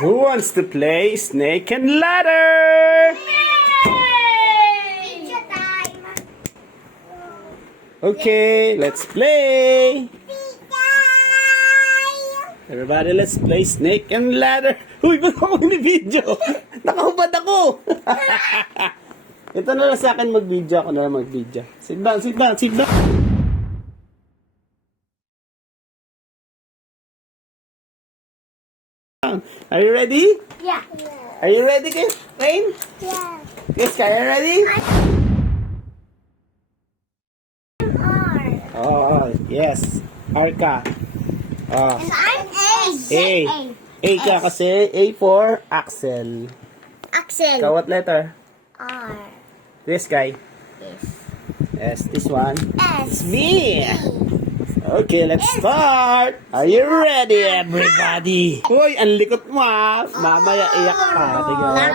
Who wants to play snake and ladder? Pizza time! Okay, let's play. Pizza! Everybody, let's play snake and ladder. Uy, ba't ako video? Nakahubad ako. Ito na lang sa akin mag-video. Ako na lang mag-video. Sit down, sit down, sit down. Are you ready? Yeah. Are you ready, Rain? Yeah. Yes, are you ready? R. Oh, yes. R ka. Oh. And I'm A. A. A ka kasi A for Axel. Axel. So, what letter? R. This guy. Yes. Yes, this one. S. B. Okay, let's start. Are you ready, everybody? Uy, ang likot mo ah. Mamaya iyak ka. Tingnan.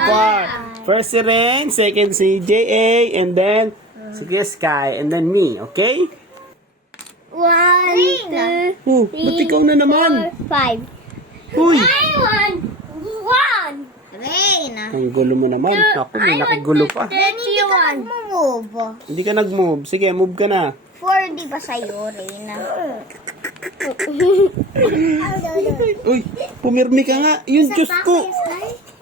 First si Ren, second si J.A., and then sige Sky, and then me, okay? 1, 2, Oh, ba't ikaw na naman? 5. Uy, 1. Rain. ang gulo mo naman. Ako, may nakigulo pa. Then hindi ka mag-move. Hindi ka nag-move. Sige, move ka na. 4, di ba sa'yo, Rain? Uy, pumirmi ka nga. Yun, Diyos ko.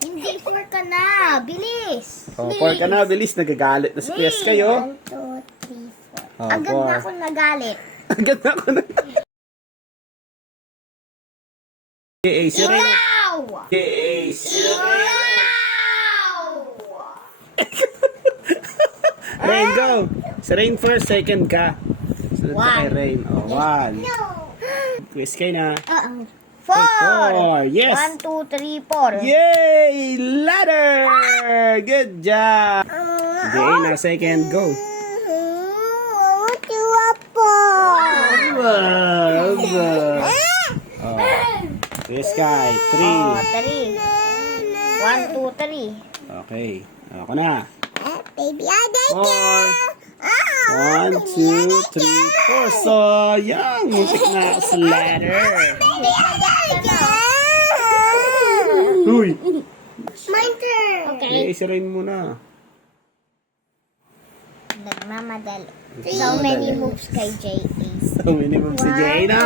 Hindi, 4 ka na. Bilis. Oh, 4 ka na, bilis. Nagagalit na si Pes kayo. 1, 2, 3, 4. Oh, Agad na 4. ako nagalit. Agad na ako na. J.A. si Ren. Ikaw! J.A. si Rain, go. Si Rain first, second ka. Sunod sa kay Rain. Oh, 1. Quiz kayo na. 4. 4. Yes. 1, 2, 3, 4. Yay! Ladder! Good job. J.A. na second, go. Wow. Oh. This guy, 3. 3. 1, 2, 3. Okay. Ako na. Baby, I like 4. 1, 2, 3, 4. Sayang. Muntik na ako sa ladder. Uy. My turn. Okay. I-isirain mo na. Nagmamadali. So many moves kay J.A. So, minimum si J.A. na.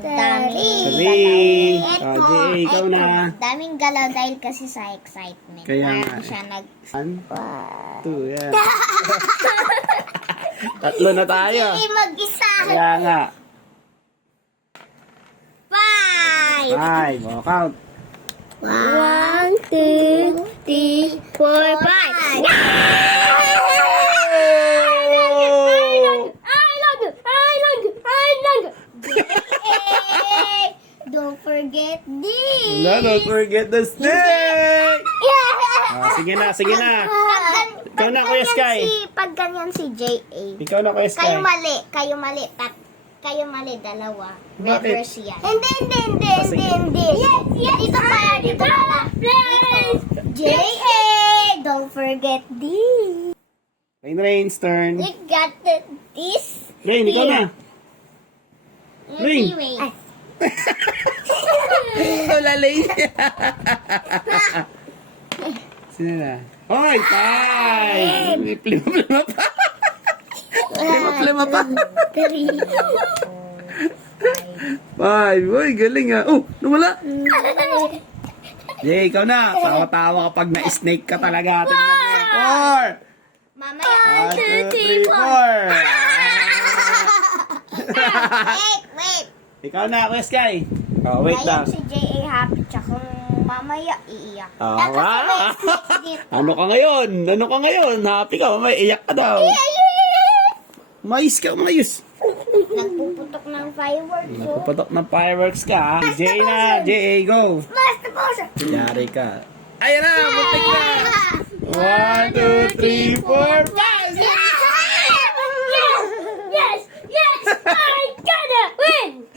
Dami. 3. Oh, J.A. ikaw na. Daming galaw dahil kasi sa excitement. Kaya nga Parang eh. siya 1, 2, yan. Tatlo na tayo. Hindi mag-isa. Kaya nga. 5. 5. Oh, count. 1, 2, 3, 4, 5. Don't forget this. No, don't forget the snake! Ah, sige na, sige na. Ikaw na, Kuya Sky. Pag ganyan si J.A. Ikaw na, Kuya Sky. Kayo mali, dalawa. Bakit? Reverse yan. Hindi. Yes. Dito pala. Dito. J.A. Don't forget this. Rain's turn. You got this. Rain, ikaw na. Rain. Anyway. Wala lane. Sino na? Hoy, 5! May plima pa. Plima pa. 3. 5. Uy, galing ah. Oh, nawala. Jay, ikaw na. Tawa-tawa kapag na-snake ka talaga. Tingnan mo. 4. Mamaya. 1, 2, 3, 4. Wait. Ikaw na, Kuya Sky. Oh, wait lang. Ngayon si J.A. happy tsaka mamaya iiyak. Oh, wow. Ano ka ngayon? Happy ka, mamaya iyak ka daw. Mayos ka, mayos. Nagpuputok ng fireworks. Nagpapatok ng fireworks ka, ha? J na, J.A. go. Basta po siya. Yari ka. Ayan na, muntik na. 1, 2, 3, 4, 5, 6. Yes! I'm gonna win!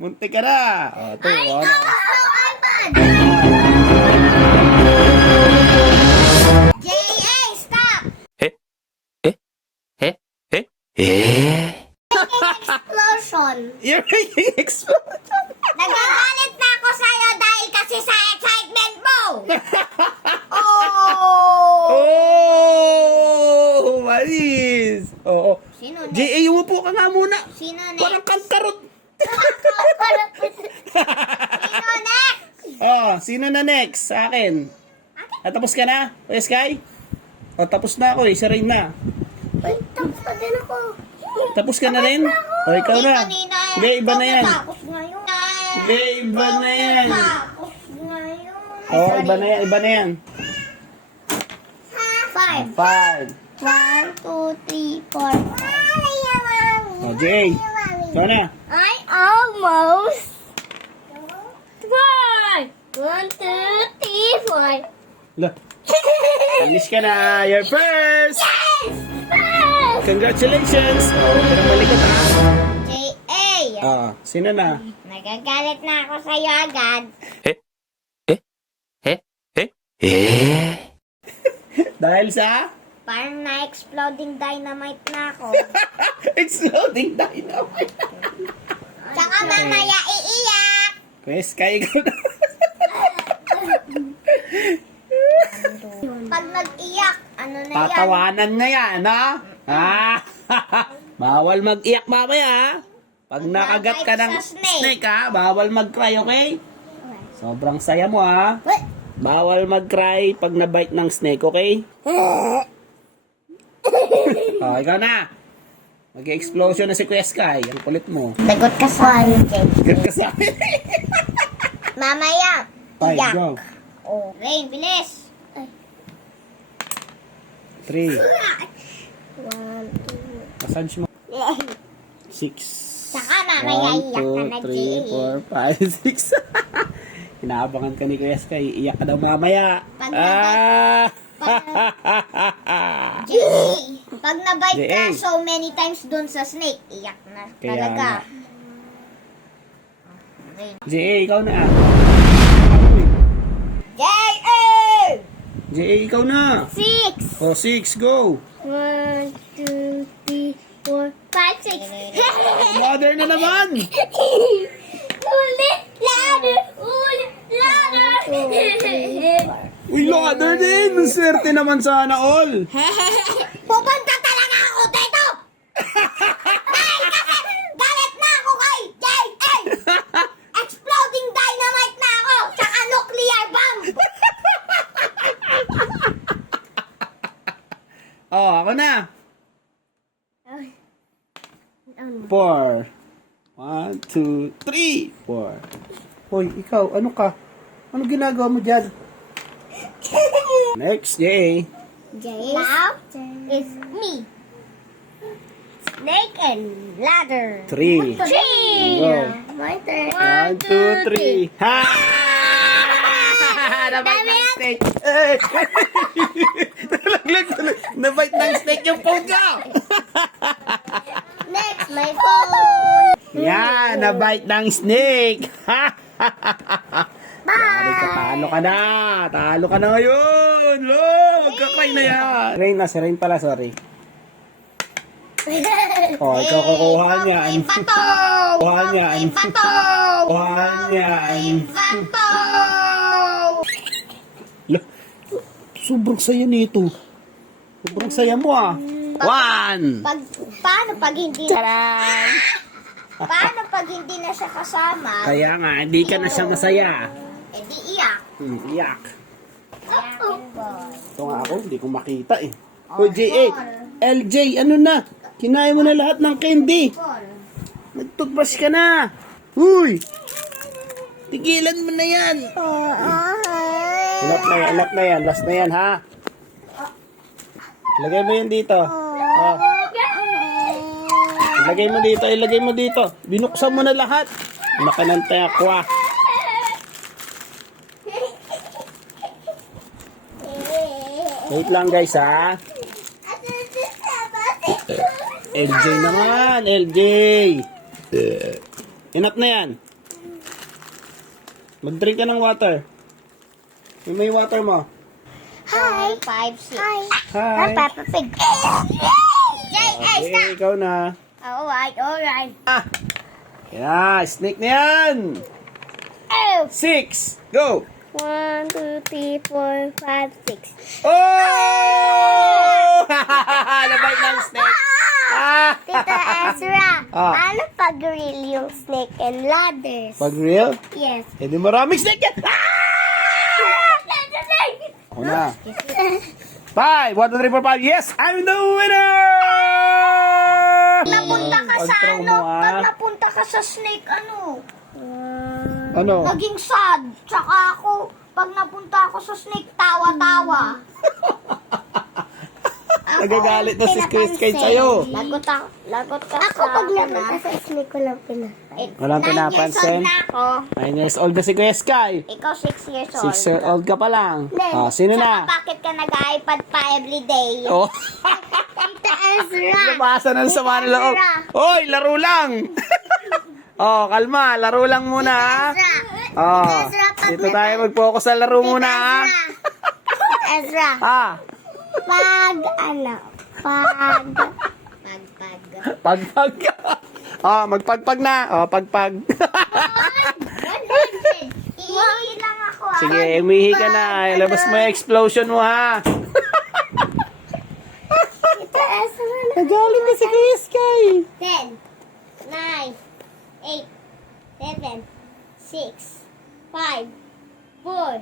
Muntik ka na. Oh, 2, 1. J.A. stop! Explosion! You're making explosion. Nagagalit na ako sa'yo dahil kasi sa sino na next? Sa akin. Tapos ka na? Kuya Sky? O, tapos na ako eh. Siya rin na. Ay, tapos na din ako. Tapos ka na rin? O, ikaw na. Hindi, iba na yan. Tapos ngayon. Hindi, iba na yan. Tapos ngayon. O, iba na yan. Iba na yan. 5. 5. 1, 2, 3, 4. Ay, mami. O, Jay. Ikaw na. I almost. 5. 1, 2, 3, 4. Lah. Finish ka na. You're first. Yes! Congratulations. O, pero malikot ha. J.A. Sino na? Nagagalit na ako sa'yo agad. Dahil sa? Parang na-exploding dynamite na ako. Exploding dynamite. Tsaka mamaya iiyak. Kuya Sky, ikaw na. Pag nag-iyak, ano na yan? Tatawanan na yan, ha? Bawal mag-iyak mamaya, ha? Pag nakagat ka ng Sa snake. snake, ha? Bawal mag-cry, okay? Sobrang saya mo, ha? Bawal mag-cry pag nabite ng snake, okay? Oh, ikaw na. Mag-explosion na si Kuya Sky. Ang kulit mo. Lagot ka sa akin, Good ka sa akin. Mamaya, Five, iyak. go. Oh, Rain, bilis. 3. 1, Massage mo. 2. 6. Tsaka mamaya iyak ka na, 1, 2, 3, 4, 5, 6. Inaabangan ka ni Kuya Sky. Iyak ka daw mamaya. Pag Pag nabite ka J.A. so many times dun sa snake, iyak na Kaya talaga. J.A. ikaw na. J.A. J.A. ikaw na. 6. O, 6, go. 1, 2, 3, 4, 5, 6. Mother na naman. Ulit, ladder, ulit, ladder. Uy, ladder din. Swerte naman sana all. Pupunta talaga ako dito. Dahil kasi galit na ako kay J.A. Exploding dynamite na ako, tsaka nuclear bomb. Oh, ako na. 4. 1, 2, 3, 4. Hoy, ikaw, ano ka? Ano ginagawa mo dyan? Next, J.A. Now is me. Snake and ladder. 3. 3. Go. My turn. 1, 2, 3. Ha! Nabite ng steak. Nalaglag. Nabite ng steak yung phone ko. Next, my phone. Yan, nabite ng snake. Yari ka, talo ka na. Talo ka na ngayon. Lo, magkakry na yan. Rain na, si Rain pala, sorry. Oh, ikaw kukuha niyan. Ibato. Kuha niyan. Ibato. Kuha niyan. Ibato. Lo, sobrang saya nito. Sobrang saya mo ah. 1. Paano pag hindi na Paano pag hindi na siya kasama? Kaya nga, hindi ka na siya masaya. Eh di iyak. Iyak. Iyakin boy. Ito nga ako, hindi ko makita eh. O, J.A. LJ, ano na? Kinain mo na lahat ng candy. Nag-toothbrush ka na. Huy! Tigilan mo na yan. Anak na yan. Last na yan, ha? Ilagay mo yan dito. Oh. Ilagay mo dito. Binuksan mo na lahat. Makanantay ako ah. Wait lang guys ha. LJ naman, LJ. Enough na yan. Mag-drink ka ng water. May water mo. Hi. 5, 6. Hi. Peppa Pig. Yay! Okay, ikaw na. Alright. Yeah, snake na yan. 6. Go. 1, 2, 3, 4, 5, 6. Oh! Nabite ng snake. Tita Ezra, Ah. ano pag real yung snake and ladders? Pag real? Yes. Eh di maraming snake yan. Ah! Ako na. 5, 1, 2, 3, 4, 5. Yes, I'm the winner! Napunta ka sa Pag-throw ano, mo, pag napunta ka sa snake, Ano? naging sad. Tsaka ako, pag napunta ako sa snake, tawa-tawa. Nagagalit na si Chris Kate sa'yo. Lagot ako pag napunta sa snake, walang pinapansin. Walang pinapansin? 9 years old na ako. 9 years old na si Kuya Sky. Ikaw 6 years old. 6 years old ka pa lang. Oh, sino Tsaka na? bakit ka nag-iPad pa everyday? Oh. Tita Ezra. Nabasa na sa mga loob. Oy, laro lang. Oh, kalma. Laro lang muna, ha? Oh, dito tayo mag-focus sa laro muna, ha? Ezra. Ah, pagpag. Oh, magpagpag na. Oh, pagpag. 100. Iihi lang ako. Sige, umihi ka na. Ilabas mo yung explosion mo, ha? Tita Ezra. Nagalit na si Kuya Sky. 10, 9, 8, 7, 6, 5, 4,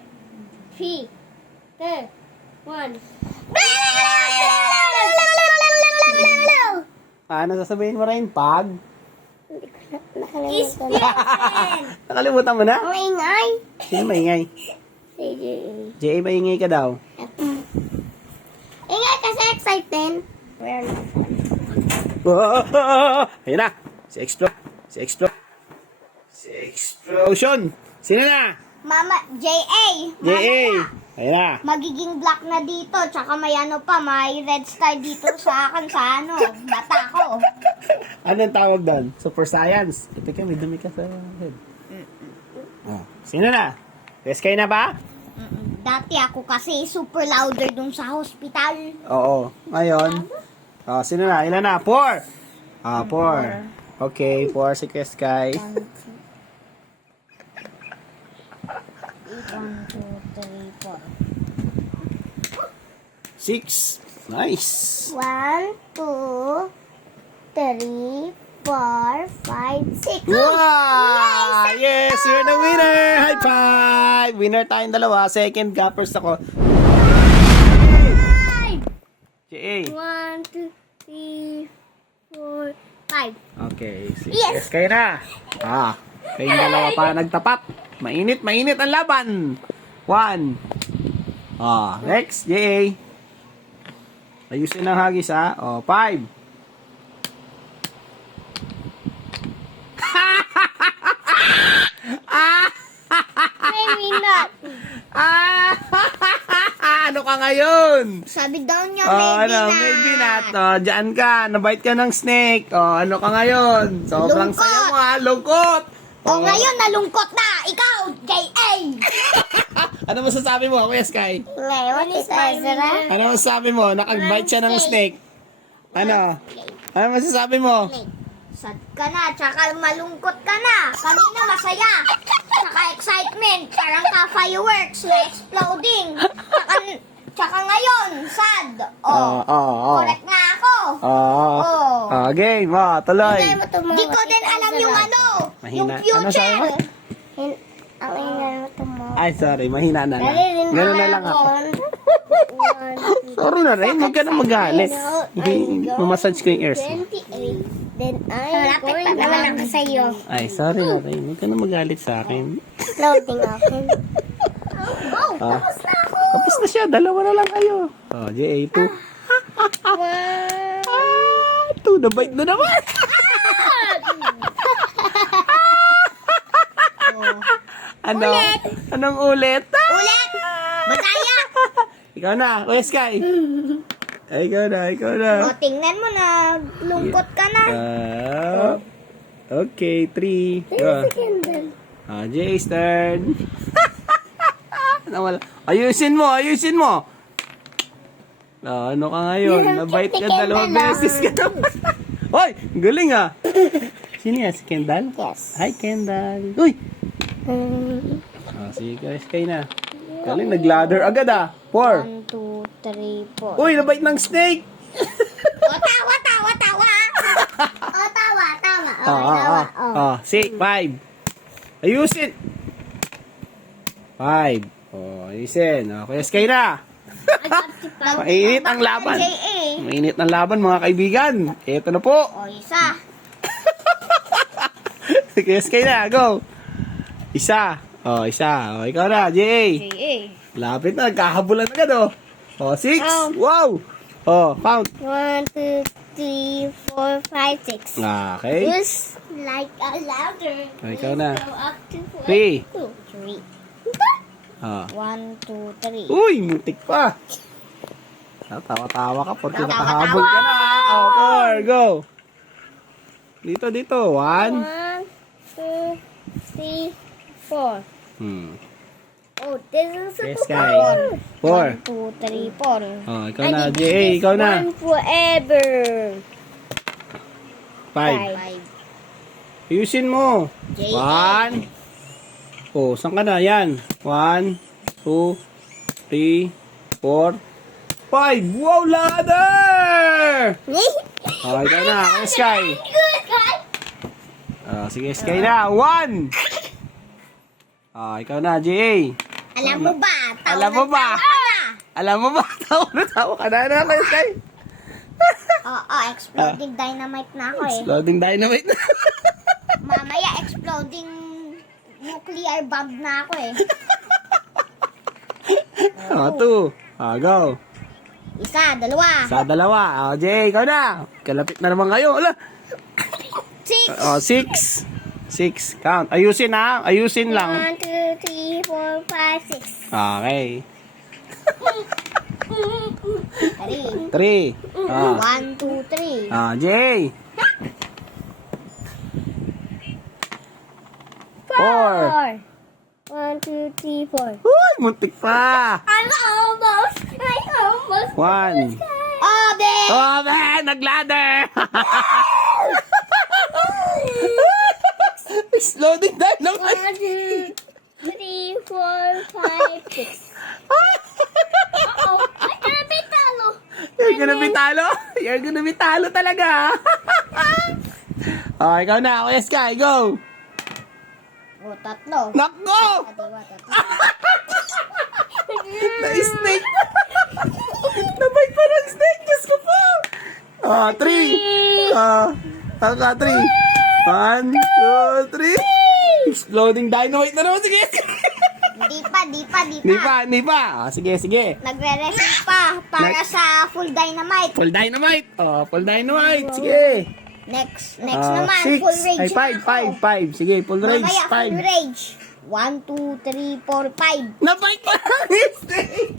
3, 2, 1. Ano sasabihin mo rin? Pag? Explosion! Nakalimutan mo na? Ang ingay. Sino maingay? J.A. maingay ka daw. Ingay kasi excited. Ayun na. Si Explosion. Sino na? Mama, J.A. J.A. Ayun na. Magiging black na dito, tsaka may ano pa, may red star dito sa akin sa ano, bata ko. Anong tawag doon? Super Science. Ito ka, may dumi ka sa head. Oh. Sino na? Yes, kayo na ba? Dati ako kasi super louder dun sa hospital. Oo. Ngayon. Oh, sino na? Ilan na? 4. Ah, 4. Okay, 4 si Keskay. 1, 2, 3, 4. 6. Nice. 1, 2, 3, 4, 5, 6. Wow! Yes, you're the winner! High five! Winner tayong dalawa. Second ka, first ako. J.A. 1, 2, 3, 4, 5. Okay, si Yes! kayo na. Ah, kayong dalawa pa nagtapat. Mainit ang laban. 1. Ah, next, J.A. Ayusin ang hagis, ha. Oh, 5. Maybe not. Ah! Ano ka ngayon? Sabi daw niya, Oh, maybe ano, not. maybe not. Oh, dyan ka. Nabite ka ng snake. Oh, ano ka ngayon? Sobrang Lungkot. saya mo, ha? Lungkot. O ngayon, nalungkot na. Ikaw, J.A. Ano masasabi mo, Kuya Sky? Ngayon, is Ezra. Ano masasabi mo? Nakag-bite siya ng snake. Ano? Ano masasabi mo? Sad ka na, tsaka malungkot ka na. Kanina masaya. Tsaka excitement, parang ka-fireworks na exploding. Tsaka ngayon, sad. Correct nga ako. Game. Tuloy. Di ko din alam yung ano, yung Mahina. Ano future. sabi mo? Ang ingay mo tumo. Ay, sorry. Mahina na lang. Ganun na lang ako. Sorry na rin. Huwag ka na magalit. Hindi, mamassage ko yung ears. 28. Then I'm going naman ako sa iyo. Ay, sorry na rin. Huwag ka na magalit sa akin. Loading ako. Oh, Ah. tapos na ako. Tapos na siya. Dalawa na lang kayo. Oh, J.A. 2. 2. Nabite na naman. Ano? Ulit. Anong ulit? Ulit! Masaya! Ikaw na. Kuya Sky. Ay, ikaw na. O, tingnan mo na. Lungkot ka na. Okay, 3. Go. J.A.'s turn. Nawala. Ayusin mo. Ano ka ngayon? Nabite ka dalawang beses ka naman. Hoy! Galing ah! Sino yan? Si Kendall? Yes. Hi, Kendall. Uy! Sige guys, kayo na. Galing, nag-ladder agad ah. 4. 1, 2, 3, 4. Uy, nabite ng snake! O, tawa! O, tawa. O, 6, 5. Ayusin! 5. Ayusin. Kuya Sky na. Mainit ang laban. JA. Mainit ang laban mga kaibigan. Ito na po. O, isa. Sige, SK na. Go. Isa. Isa. Ikaw na, JA. JA. Lapit na. Nagkahabulan agad, oh. 6. Wow. Count. 1, 2, 3, 4, 5, 6. Okay. Just like a ladder. Ikaw na. Go up to 3. 2, 3. 1, 2, 3. Uy, mutik pa. Tawa-tawa ka porque Tawa-tawa. nakahabol ka na. 4. Go. Dito. 1. 1, 2, 3, 4. Oh, this is Yes, super guys. 4. 1, 2, 3, 4. Ikaw na, JA. Ikaw na. One forever. 5. Ayusin mo. JA. 1. Saan ka na? Yan. 1, 2, 3, 4, 5. Wow, ladder! Ikaw na. Sky. Good, guys. Sige, Sky na. 1. Ikaw na, JA. Alam mo ba? Alam mo ba? Alam mo ba? Tawa ka na. Ano kayo, Sky? Oo, exploding dynamite na ako eh. Exploding dynamite. Mamaya, exploding nuclear bomb na ako eh. 2. Go. Isa, dalawa. Sa 2. JA, ikaw na. Kalapit na naman kayo. 6. 6. Count. Ayusin ha. Ayusin lang. 1, 2, 3, 4, 5, 6. Okay. 3. 3. 1, 2, 3. Jay. 4. 1, 2, 3, 4. Uy, muntik pa. I almost. 1. Oh, babe. Oh, man. Nagladder. Exploding dynamite. 1, 2, 3, 4, 5, 6. Uh-oh. I'm gonna be talo. You're gonna be talo? You're gonna be talo talaga. Ikaw na. Kuya Sky, go. Oh, tatlo. Nakko! Kadiwa, tatlo. Na-snake. Nabay pa ng snake. Diyos ko po. 3. 3. 1, 2, 3. Exploding dynamite na naman. Sige. Di pa. Sige. Nagre-refill pa para sa full dynamite. Full dynamite. Full dynamite. Sige. Next naman, 6. full rage Ay, na ako. 5. Sige, full rage. Mamaya, full 5. rage. 1, 2, 3, 4, 5. Nabay pa ng snake.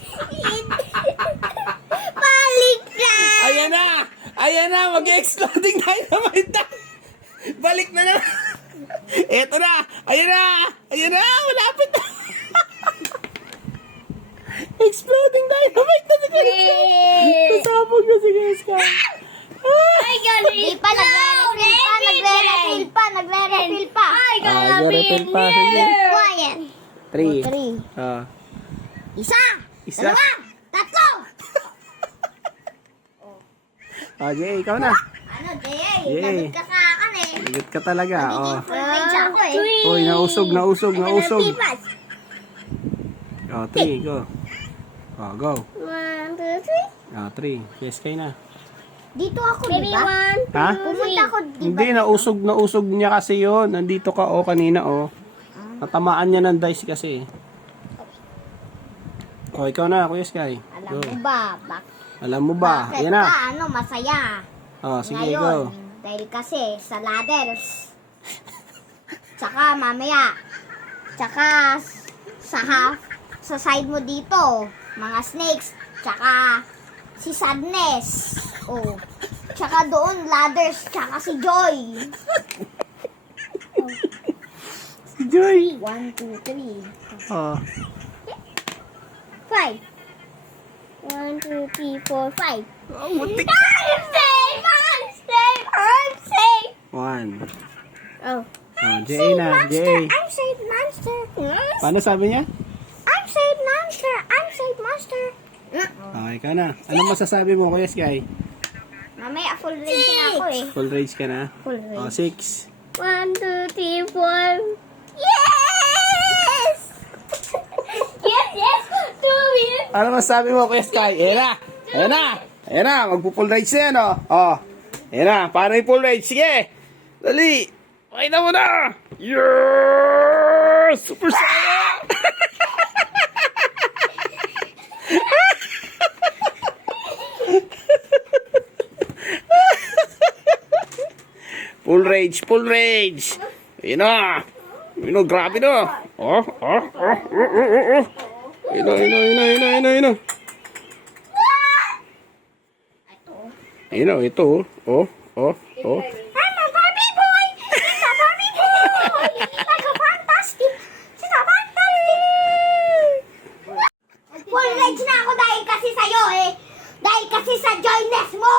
Balik na! Ayan na. Mag-exploding dynamite na. Balik na naman. Eto na. Ayan na. Malapit na. Exploding dynamite na. Pasabog na si Geska. Ay, galing! Di pa, nagre-refill pa. Nagre-refill pa. Sige. Quiet. 3. Isa. Isa. Dalawa. Tatlo. Jay, ikaw na. Ano, Jay? Jay. Lagot ka sa akin eh. Bigot ka talaga. Nagiging full rage ako eh. Uy, nausog. Pipas. 3, go. Go. 1, 2, 3. 3. Yes, kayo na. Dito ako, di ba? Ha? Pumunta ako, di ba? Hindi, nausog niya kasi yon. Nandito ka, kanina, Natamaan niya ng dice kasi. Ikaw na, Kuya Sky. Alam mo ba? Alam mo ba? Bakit Ayan na. ka, masaya? Sige, Ngayon, go. dahil kasi sa ladders. Tsaka mamaya. Tsaka sa side mo dito, mga snakes. Tsaka si Sadness. Tsaka doon, ladders. Tsaka si Joy. Si Joy. 1, 2, 3. 5. 1, 2, 3, 4, 5. Mutik. I'm safe! 1. Oh. Jay na. Jay. I'm safe, monster. Paano sabi niya? I'm safe, monster. I'm safe, monster. Ikaw na. Anong masasabi mo, Kuya Sky? Mamaya full rage na ako eh. Full rage ka na? Full rage. 6. 1, 2, 3, 4. Yes! Yes! 2 minutes Ano masabi mo, Kuya Sky? Ayan na. Ayan na. Ayan na. Magpo-full rage na yan, oh. Oh. Ayan na. Paano yung full rage? Sige. Dali. Pakita mo na. Yes! Super Saiyan! Full rage, full rage. Ayan na. Ayan na, grabe na. Oh. Ayan na. Ayan na, ito. Oh. I'm a Barbie boy! It's a Barbie boy! Like a fantastic! It's a fantastic! Full rage na ako dahil kasi sa'yo eh. Dahil kasi sa joyness mo!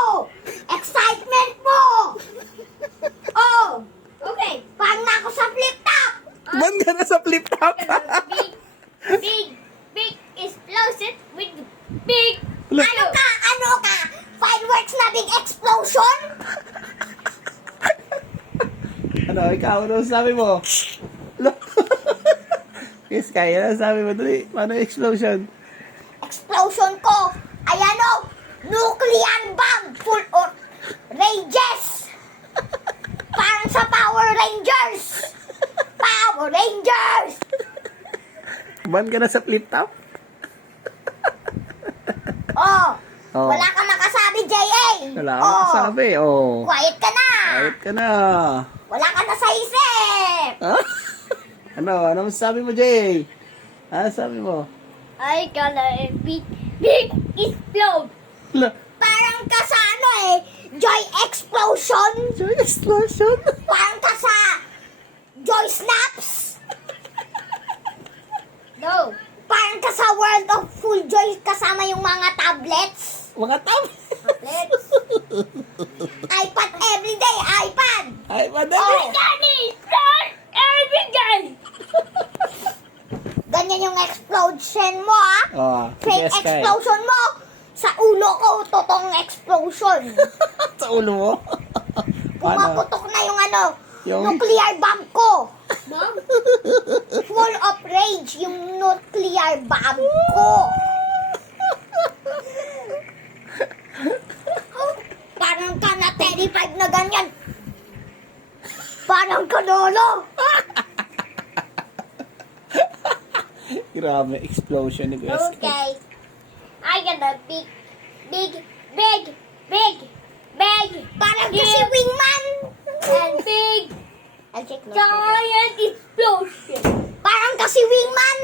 Excitement mo! Oh! Okay, pang na ako sa flip top! Ban ka na sa flip top. Big explosion with big. Ano ka? Fireworks na big explosion? Ano, ikaw, ano sabi mo? Yes, kaya na sabi mo. Dali, paano yung explosion? Explosion ko! Ayan o! Nuclear bomb! Full of rages! Parang sa Power Rangers! Power Rangers! Ban ka na sa flip top? Oh! Oh. Wala ka makasabi, J.A. Wala akong sabi, oh. Quiet ka na! Ayot ka na. Wala ka na sa isip! Ha? Ano sabi mo, Jay? Ano sabi mo? I got a big explode. Parang ka sa Joy Explosion! Joy explosion? Parang ka sa Joy Snaps! No. Parang ka sa World of Full Joy kasama yung mga tablets! Mga tab. Let's. iPad everyday! iPad! Ay, Oh. madali. Daddy, start every day. Ganyan yung explosion mo, ah! Oh, Fake yes, kaya. explosion mo! Sa ulo ko, totoong explosion! Sa ulo mo? Pumaputok na yung Yung- nuclear bomb ko! Mom, Full of rage yung nuclear bomb ko! Parang ka na 35 na ganyan! Parang ka lolo! Grabe, explosion ni Kuya Sky. Okay. I got a big. Parang kasi wingman! And big I'll check na. giant explosion. Parang kasi wingman!